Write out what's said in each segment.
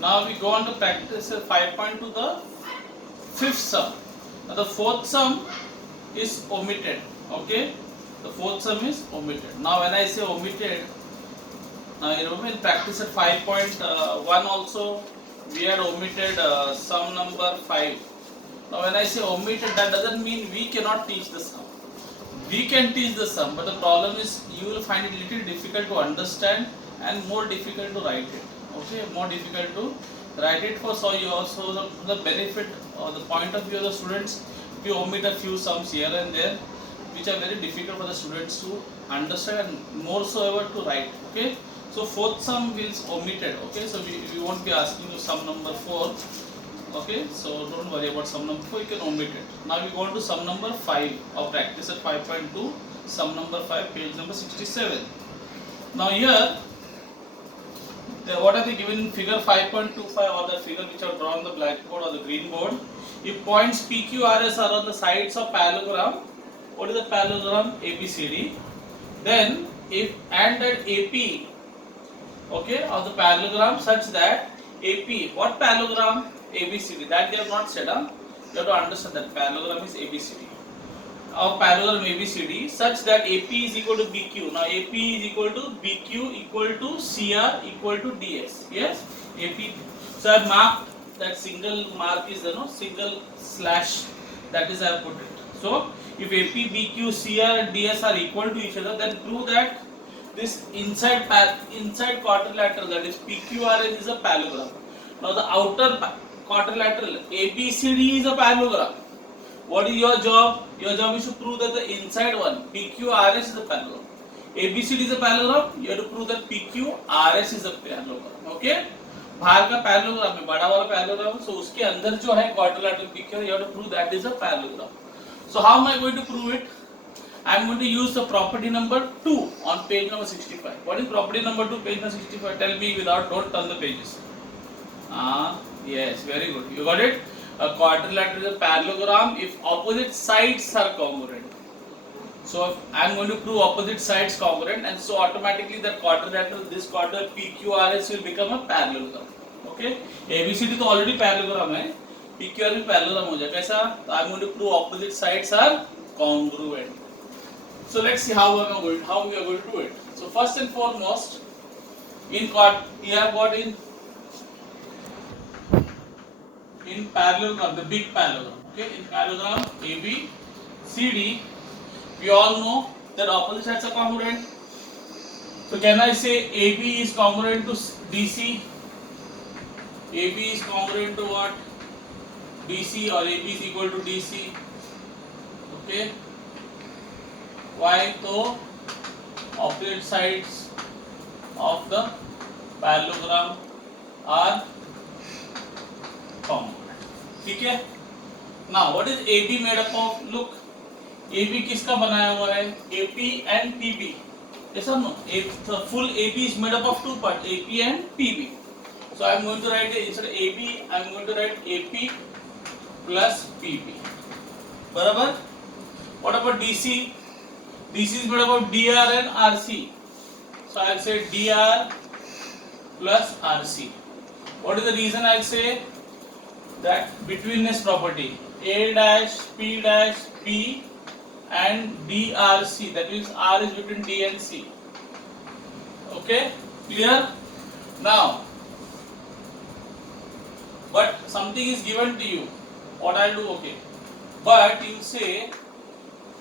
Now we go on to practice 5.2, the fifth sum. Now the fourth sum is omitted. Okay, the fourth sum is omitted. Now when I say omitted, now you remember in practice at 5.1 also we had omitted sum number 5. Now when I say omitted, that doesn't mean we cannot teach the sum. We can teach the sum, but the problem is you will find it little difficult to understand and more difficult to write it. Okay, more difficult to write it for, so you also the benefit or the point of view of the students, we omit a few sums here and there which are very difficult for the students to understand and more so ever to write. Okay, so fourth sum is omitted. Okay, so we won't be asking you sum number 4. Okay, so don't worry about sum number 4, you can omit it. Now we go on to sum number 5 of practice at 5.2, sum number 5, page number 67. Now here, what are they given in figure 5.25 or the figure which are drawn on the blackboard or the green board? If points PQRS are on the sides of parallelogram, what is the parallelogram? ABCD. Then if and that AP, okay, of the parallelogram such that AP, what parallelogram? ABCD, that they have not said. You have to understand that parallelogram is ABCD. Of parallelogram ABCD such that AP is equal to BQ. Now AP is equal to BQ equal to CR equal to DS. Yes, AP. So I have marked that single mark is single slash, that is I have put it. So if AP, BQ, CR and DS are equal to each other, then prove that this inside quadrilateral, that is PQRS, is a parallelogram. Now the outer quadrilateral ABCD is a parallelogram. What is your job? Your job is to prove that the inside one PQRS is a parallelogram. ABCD is a parallelogram. You have to prove that PQRS is a parallelogram. Okay? बाहर का parallelogram है, बड़ा वाला parallelogram, so उसके अंदर जो है quadrilateral PQ, you have to prove that is a parallelogram. So how am I going to prove it? I am going to use the property number 2 on page number 65. What is property number 2, page number 65? Tell me without, don't turn the pages. Yes, very good. You got it? A quadrilateral is a parallelogram if opposite sides are congruent. So I am going to prove opposite sides congruent, and so automatically that quadrilateral, this quadrilateral PQRS will become a parallelogram. Okay? ABCD तो already parallelogram है, PQR भी parallelogram हो जाएगा. कैसा? तो I am going to prove opposite sides are congruent. So let's see how we are going to do it. So first and foremost, we have got in parallelogram, the big parallelogram. Okay, in parallelogram ABCD, we all know that opposite sides are congruent. So can I say AB is congruent to DC? AB is congruent to what? DC, or AB is equal to DC. Okay. Why? So opposite sides of the parallelogram are congruent. ठीक है? Now what is AB made up of? Look, AB किसका बनाया हुआ है? AP and PB. Yes or no? The full AB is made up of two parts, AP and PB. So I am going to write instead of AB, I am going to write AP plus PB. बराबर? What about DC? DC is made up of DR and RC. So I will say DR plus RC. What is the reason I will say? That betweenness property, A dash, P dash, P and DRC, that means R is between D and C. Okay, clear? Now, but something is given to you, what I'll do? Okay, but you say,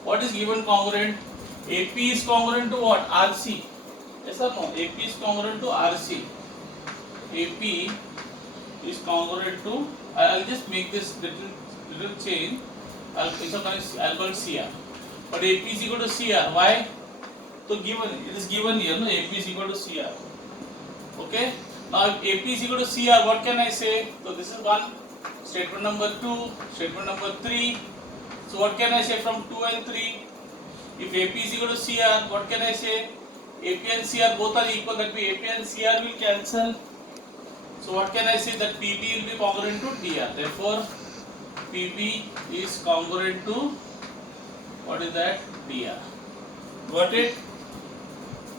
what is given congruent? AP is congruent to what? RC. Yes or no? AP is congruent to RC. AP is congruent to, I'll just make this little change. I'll call it CR. But AP is equal to CR. Why? So given, it is given here, no? AP is equal to CR. Okay. Now if AP is equal to CR, what can I say? So this is one. Statement number 2. Statement number 3. So what can I say from 2 and 3? If AP is equal to CR, what can I say? AP and CR both are equal. That means AP and CR will cancel. So what can I say? That PB will be congruent to DR. Therefore, PB is congruent to, what is that? DR. Got it?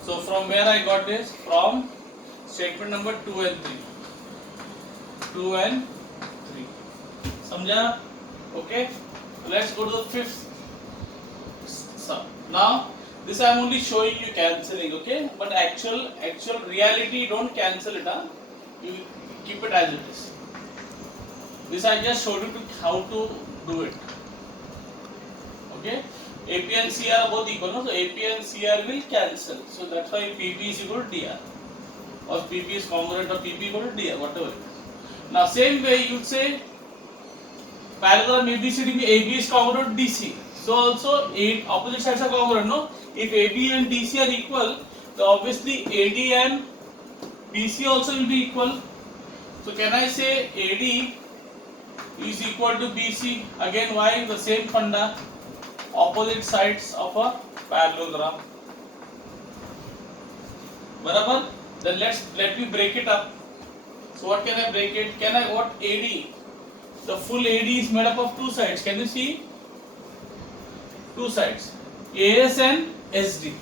So from where I got this? From statement number 2 and 3. 2 and 3. समझा? Okay. Let's go to the fifth sum. Now this I am only showing you cancelling, okay? But actual reality, don't cancel it, huh? You keep it as it is. This I just showed you how to do it. Okay? AP and CR are both equal, no? So AP and CR will cancel. So that's why PP is equal to DR. Or PP is congruent or PP equal to DR, whatever it is. Now same way you would say parallelogram ABCD में AB is congruent to DC. So also opposite sides are congruent, no? If AB and DC are equal, then obviously AD and BC also will be equal. So can I say AD is equal to BC? Again, why? The same funda. Opposite sides of a parallelogram. बराबर? Then let me break it up. So what can I break it? What AD? The full AD is made up of two sides. Can you see? Two sides. AS and SD.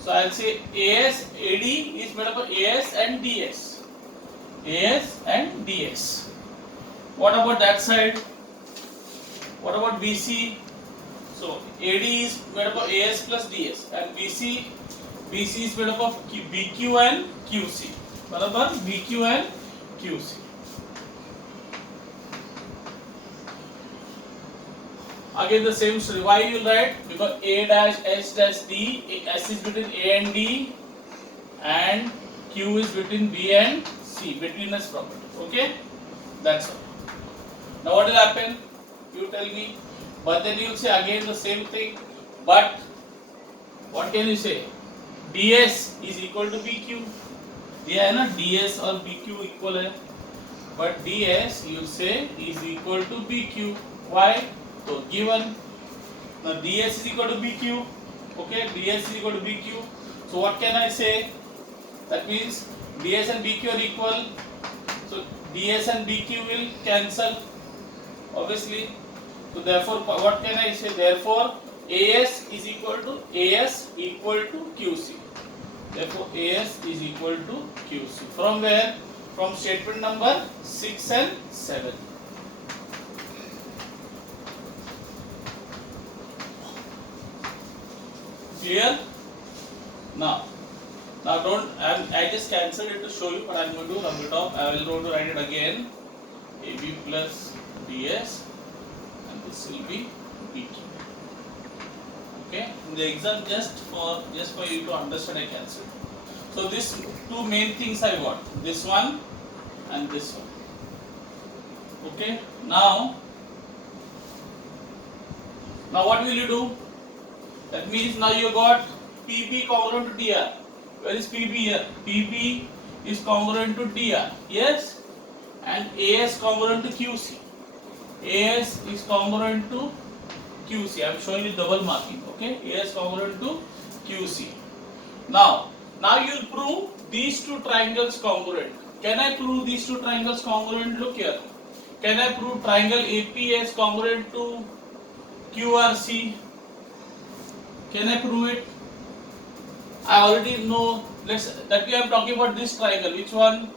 So I'll say AS, AD is made up of AS and DS. AS and DS. What about that side? What about BC? So AD is made up of AS plus DS and BC is made up of BQ and QC. बराबर? BQ and QC. Again the same story. Why you write? Because A dash S dash D, S is between A and D, and Q is between B and C. Betweenness property. Okay? That's all. Now what will happen? You tell me. But then you will say again the same thing. But what can you say? DS is equal to BQ. दिया है ना DS और BQ equal है. But DS you say is equal to BQ. Why? So given now DS is equal to BQ. Okay, DS is equal to BQ. So what can I say? That means DS and BQ are equal. So DS and BQ will cancel, obviously. So therefore, what can I say? Therefore, AS is equal to QC. Therefore, AS is equal to QC. From where? From statement number 6 and 7. Clear? Now don't. I just cancelled it to show you, but I am going to rub it off. I will going to write it again. AB plus DS, and this will be BQ. Okay. In the exam, just for you to understand, I cancelled. So these two main things I got. This one and this one. Okay. Now what will you do? That means now you got PB congruent to DR. Where is PB here? PB is congruent to DR. Yes? And AS congruent to QC. AS is congruent to QC. I am showing you double marking. Okay? AS congruent to QC. Now you will prove these two triangles congruent. Can I prove these two triangles congruent? Look here. Can I prove triangle APS congruent to QRC? Can I prove it? I already know. That we are talking about this triangle. Which one?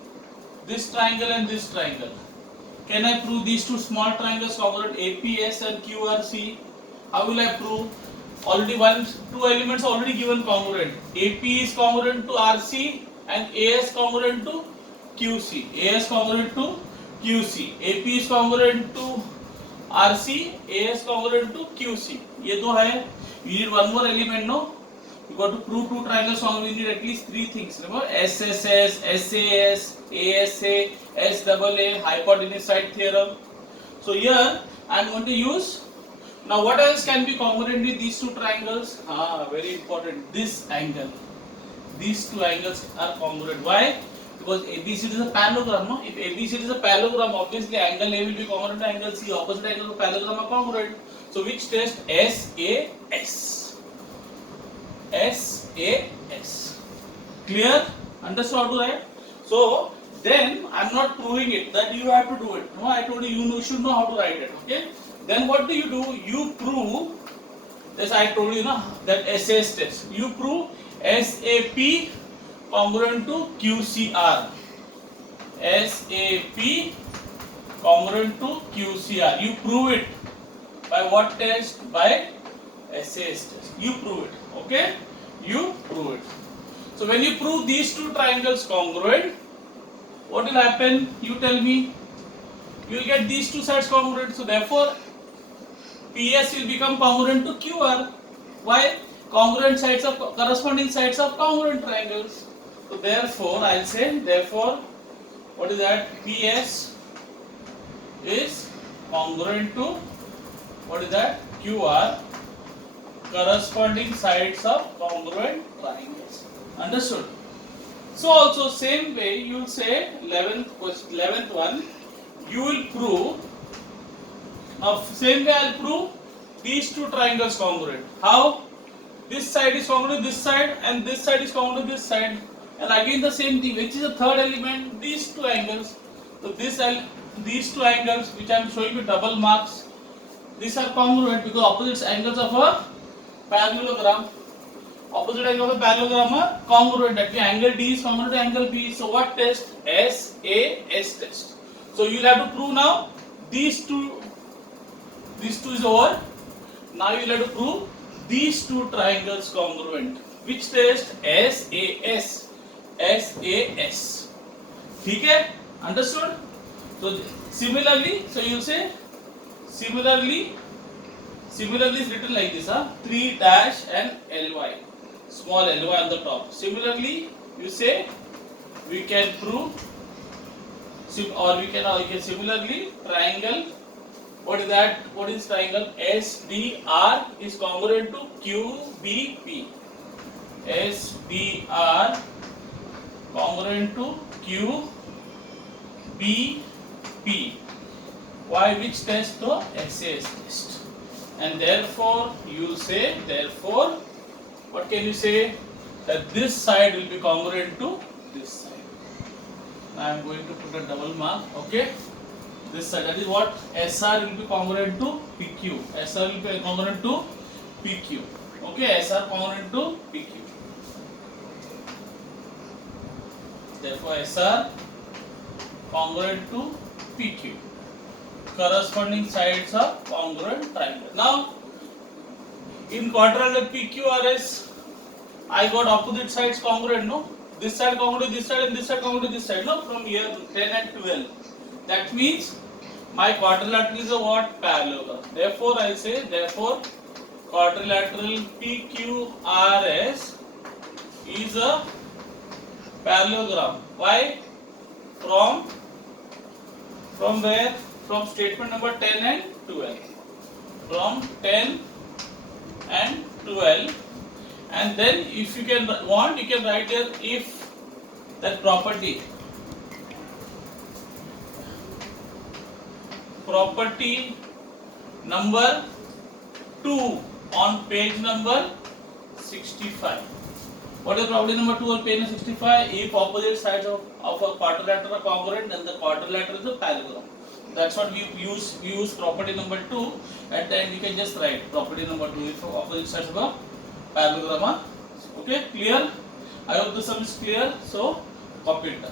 This triangle and this triangle. Can I prove these two small triangles congruent, APS and QRC? How will I prove? Already two elements already given congruent. AP is congruent to RC and AS congruent to QC. AS congruent to QC. AP is congruent to RC. AS congruent to QC. ये दो है. You need one more element, no? You got to prove two triangles congruent. You need at least three things. Remember, SSS, SAS, ASA, SAA, hypotenuse side theorem. So here I am going to use. Now what else can be congruent with these two triangles? Very important. This angle. These two angles are congruent. Why? Because ABCD is a parallelogram, no? If ABCD is a parallelogram, obviously angle A will be congruent to angle C. Opposite angles of parallelogram are congruent. So which test? SAS. SAS. Clear? Understood how to write? So then I am not proving it. That you have to do it. No, I told you you should know how to write it. Okay? Then what do? You prove. This I told you, na, that SAS test. You prove SAP congruent to QCR. SAP congruent to QCR. You prove it by what test? By SAS test. You prove it. Okay? You prove it. So when you prove these two triangles congruent, what will happen? You tell me. You will get these two sides congruent. So therefore, PS will become congruent to QR. Why? Congruent sides of corresponding sides of congruent triangles. So therefore, I'll say therefore, what is that? PS is congruent to what is that? QR, corresponding sides of congruent triangles. Understood? So also same way you will say 11th one. You will prove. Now same way I will prove these two triangles congruent. How? This side is congruent to this side and this side is congruent to this side. And again the same thing. Which is the third element? These two angles. So these two angles which I am showing you double marks. These are congruent because opposite angles of a parallelogram. Opposite angles of a parallelogram are congruent. That means angle D is congruent to angle B. So what test? SAS test. So you will have to prove now these two is over. Now you will have to prove these two triangles congruent. Which test? SAS. SAS. Okay? Understood? So similarly, so you say similarly is written like this, 3 dash and ly, small ly on the top. Similarly, you say we can prove or you can similarly triangle. What is that? What is triangle? SDR is congruent to QBP. SDR congruent to QBP. Why? Which test? The SAS test. And therefore you will say, therefore, what can you say? That this side will be congruent to this side. Now I am going to put a double mark. Okay? This side, that is what? SR will be congruent to PQ. SR will be congruent to PQ. Okay? SR congruent to PQ. Therefore SR congruent to PQ. Corresponding sides of congruent triangle. Now, in quadrilateral PQRS, I got opposite sides congruent, no? This side congruent to this side and this side congruent to this side, no? From here 10 and 12. That means my quadrilateral is a what? Parallelogram. Therefore, I say, therefore, quadrilateral PQRS is a parallelogram. Why? From where? From statement number 10 and 12. From 10 and 12. And then if you can want, you can write here if that property number 2 on page number 65. What is property number 2 on page number 65? If opposite sides of a quadrilateral are congruent, then the quadrilateral is a parallelogram. That's what we use. We use property number 2, and then you can just write property number 2 if opposite sides of a parallelogram are. Okay, clear? I hope the sum is clear. So copy it down.